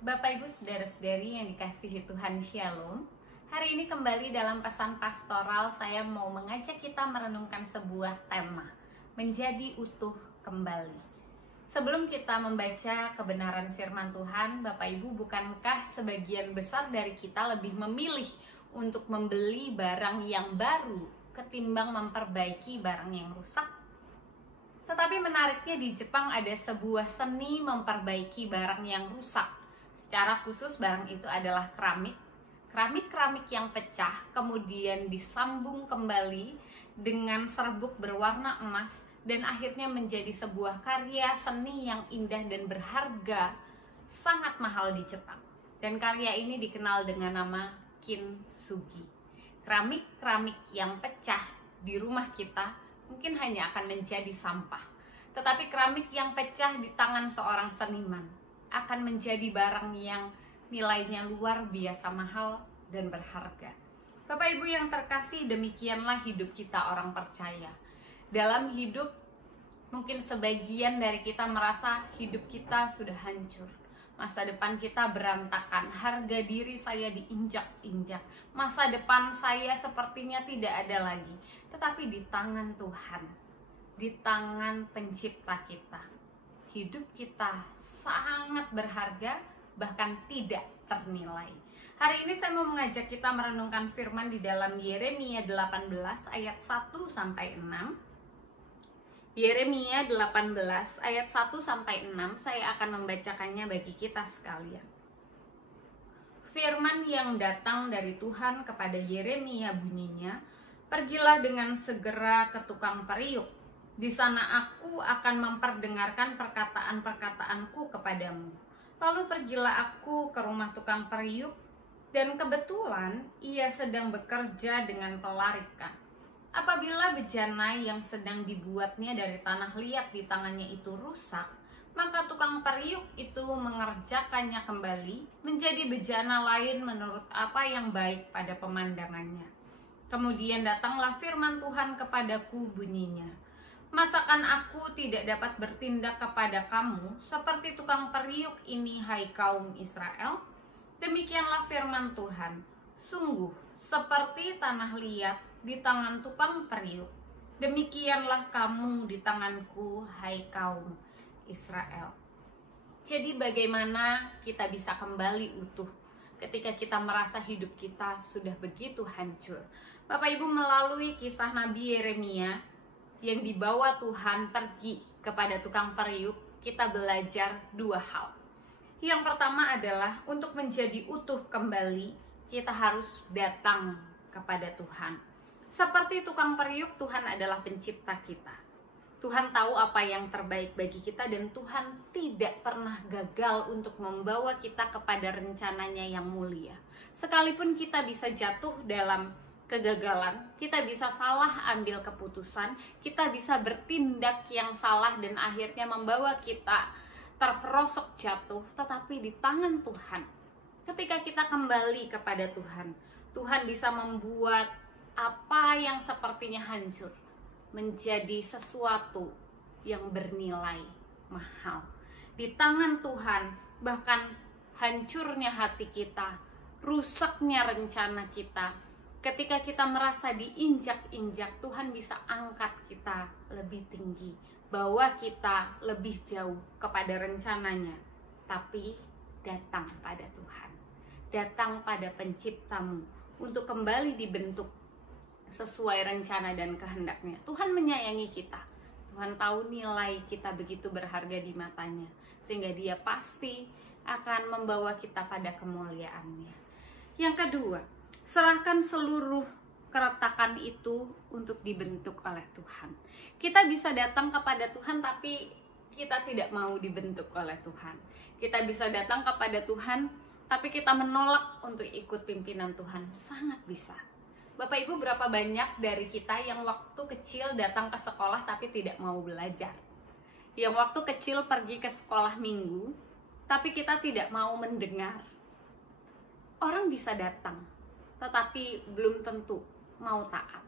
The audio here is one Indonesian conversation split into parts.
Bapak Ibu saudara-saudari yang dikasihi Tuhan, Shalom. Hari ini kembali dalam pesan pastoral saya mau mengajak kita merenungkan sebuah tema, menjadi utuh kembali. Sebelum kita membaca kebenaran firman Tuhan, Bapak Ibu, bukankah sebagian besar dari kita lebih memilih untuk membeli barang yang baru ketimbang memperbaiki barang yang rusak? Tetapi menariknya di Jepang ada sebuah seni memperbaiki barang yang rusak. Secara khusus barang itu adalah keramik yang pecah kemudian disambung kembali dengan serbuk berwarna emas dan akhirnya menjadi sebuah karya seni yang indah dan berharga, sangat mahal di Jepang. Dan karya ini dikenal dengan nama kintsugi. Keramik yang pecah di rumah kita mungkin hanya akan menjadi sampah, tetapi keramik yang pecah di tangan seorang seniman akan menjadi barang yang nilainya luar biasa mahal dan berharga. Bapak Ibu yang terkasih, demikianlah hidup kita orang percaya. Dalam hidup, mungkin sebagian dari kita merasa hidup kita sudah hancur. Masa depan kita berantakan, harga diri saya diinjak-injak. Masa depan saya sepertinya tidak ada lagi. Tetapi di tangan Tuhan, di tangan pencipta kita, hidup kita sangat berharga, bahkan tidak ternilai. Hari ini saya mau mengajak kita merenungkan firman di dalam Yeremia 18 ayat 1 sampai 6. Yeremia 18 ayat 1 sampai 6, saya akan membacakannya bagi kita sekalian. Firman yang datang dari Tuhan kepada Yeremia bunyinya, "Pergilah dengan segera ke tukang periuk. Di sana aku akan memperdengarkan perkataan-perkataanku kepadamu. Lalu pergilah aku ke rumah tukang periuk, dan kebetulan ia sedang bekerja dengan pelarikan. Apabila bejana yang sedang dibuatnya dari tanah liat di tangannya itu rusak, maka tukang periuk itu mengerjakannya kembali menjadi bejana lain menurut apa yang baik pada pemandangannya. Kemudian datanglah firman Tuhan kepadaku bunyinya, masakan aku tidak dapat bertindak kepada kamu seperti tukang periuk ini, hai kaum Israel? Demikianlah firman Tuhan, sungguh seperti tanah liat di tangan tukang periuk, demikianlah kamu di tanganku, hai kaum Israel." Jadi bagaimana kita bisa kembali utuh ketika kita merasa hidup kita sudah begitu hancur? Bapak Ibu, melalui kisah Nabi Yeremia yang dibawa Tuhan pergi kepada tukang periuk, kita belajar dua hal. Yang pertama adalah untuk menjadi utuh kembali, kita harus datang kepada Tuhan. Seperti tukang periuk, Tuhan adalah pencipta kita. Tuhan tahu apa yang terbaik bagi kita dan Tuhan tidak pernah gagal untuk membawa kita kepada rencananya yang mulia. Sekalipun kita bisa jatuh dalam kegagalan, kita bisa salah ambil keputusan, kita bisa bertindak yang salah dan akhirnya membawa kita terperosok jatuh, tetapi di tangan Tuhan, ketika kita kembali kepada Tuhan, Tuhan bisa membuat apa yang sepertinya hancur menjadi sesuatu yang bernilai mahal. Di tangan Tuhan, bahkan hancurnya hati kita, rusaknya rencana kita, ketika kita merasa diinjak-injak, Tuhan bisa angkat kita lebih tinggi, bawa kita lebih jauh kepada rencananya. Tapi datang pada Tuhan, datang pada penciptamu untuk kembali dibentuk sesuai rencana dan kehendaknya. Tuhan menyayangi kita, Tuhan tahu nilai kita begitu berharga di matanya, sehingga Dia pasti akan membawa kita pada kemuliaannya. Yang kedua, serahkan seluruh keretakan itu untuk dibentuk oleh Tuhan. Kita bisa datang kepada Tuhan tapi kita tidak mau dibentuk oleh Tuhan. Kita bisa datang kepada Tuhan tapi kita menolak untuk ikut pimpinan Tuhan. Sangat bisa. Bapak Ibu, berapa banyak dari kita yang waktu kecil datang ke sekolah tapi tidak mau belajar? Yang waktu kecil pergi ke sekolah minggu tapi kita tidak mau mendengar? Orang bisa datang tetapi belum tentu mau taat.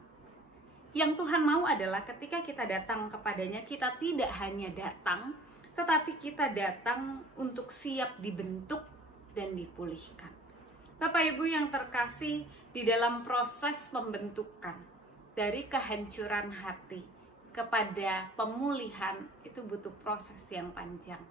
Yang Tuhan mau adalah ketika kita datang kepadanya, kita tidak hanya datang, tetapi kita datang untuk siap dibentuk dan dipulihkan. Bapak Ibu yang terkasih, di dalam proses pembentukan dari kehancuran hati kepada pemulihan itu butuh proses yang panjang.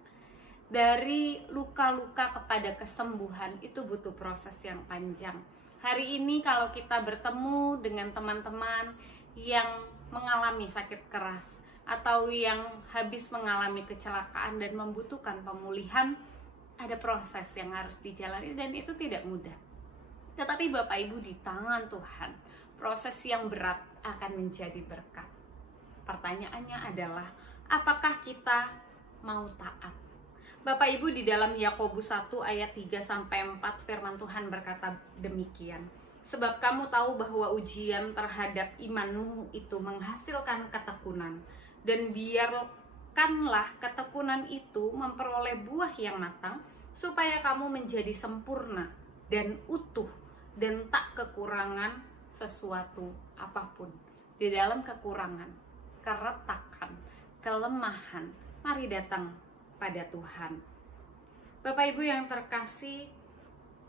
Dari luka-luka kepada kesembuhan itu butuh proses yang panjang. Hari ini kalau kita bertemu dengan teman-teman yang mengalami sakit keras atau yang habis mengalami kecelakaan dan membutuhkan pemulihan, ada proses yang harus dijalani dan itu tidak mudah. Tetapi Bapak Ibu, di tangan Tuhan, proses yang berat akan menjadi berkat. Pertanyaannya adalah, apakah kita mau taat? Bapak Ibu, di dalam Yakobus 1 ayat 3-4 firman Tuhan berkata demikian. Sebab kamu tahu bahwa ujian terhadap imanmu itu menghasilkan ketekunan, dan biarkanlah ketekunan itu memperoleh buah yang matang, supaya kamu menjadi sempurna dan utuh dan tak kekurangan sesuatu apapun. Di dalam kekurangan, keretakan, kelemahan, mari datang pada Tuhan. Bapak Ibu yang terkasih,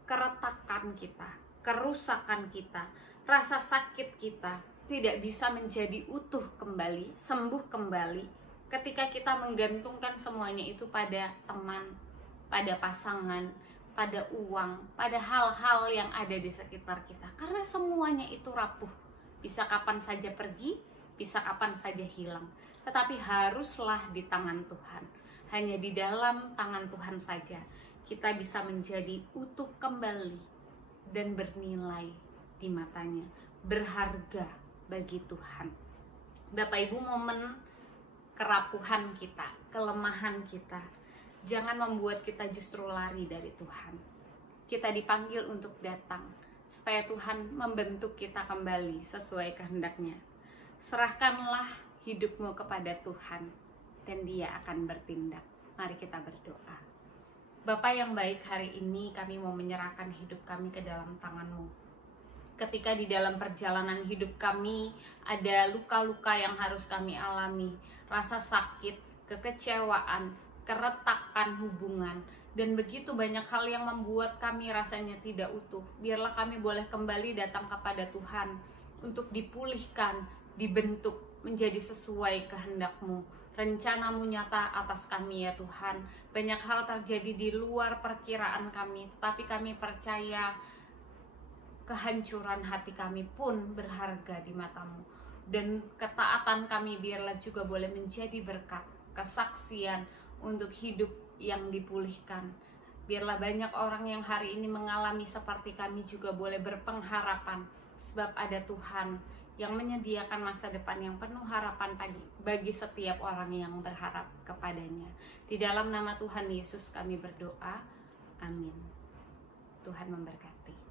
keretakan kita, kerusakan kita, rasa sakit kita tidak bisa menjadi utuh kembali, sembuh kembali ketika kita menggantungkan semuanya itu pada teman, pada pasangan, pada uang, pada hal-hal yang ada di sekitar kita. Karena semuanya itu rapuh, bisa kapan saja pergi, bisa kapan saja hilang. Tetapi haruslah di tangan Tuhan. Hanya di dalam tangan Tuhan saja kita bisa menjadi utuh kembali dan bernilai di matanya, berharga bagi Tuhan. Bapak Ibu, momen kerapuhan kita, kelemahan kita, jangan membuat kita justru lari dari Tuhan. Kita dipanggil untuk datang supaya Tuhan membentuk kita kembali sesuai kehendaknya. Serahkanlah hidupmu kepada Tuhan dan Dia akan bertindak. Mari kita berdoa. Bapa yang baik, hari ini kami mau menyerahkan hidup kami ke dalam tangan-Mu. Ketika di dalam perjalanan hidup kami ada luka-luka yang harus kami alami, rasa sakit, kekecewaan, keretakan hubungan, dan begitu banyak hal yang membuat kami rasanya tidak utuh. Biarlah kami boleh kembali datang kepada Tuhan untuk dipulihkan, dibentuk menjadi sesuai kehendak-Mu. Rencana-Mu nyata atas kami ya Tuhan. Banyak hal terjadi di luar perkiraan kami, tetapi kami percaya kehancuran hati kami pun berharga di mata-Mu. Dan ketaatan kami biarlah juga boleh menjadi berkat, kesaksian untuk hidup yang dipulihkan. Biarlah banyak orang yang hari ini mengalami seperti kami juga boleh berpengharapan, sebab ada Tuhan yang menyediakan masa depan yang penuh harapan bagi setiap orang yang berharap kepadanya. Di dalam nama Tuhan Yesus kami berdoa. Amin. Tuhan memberkati.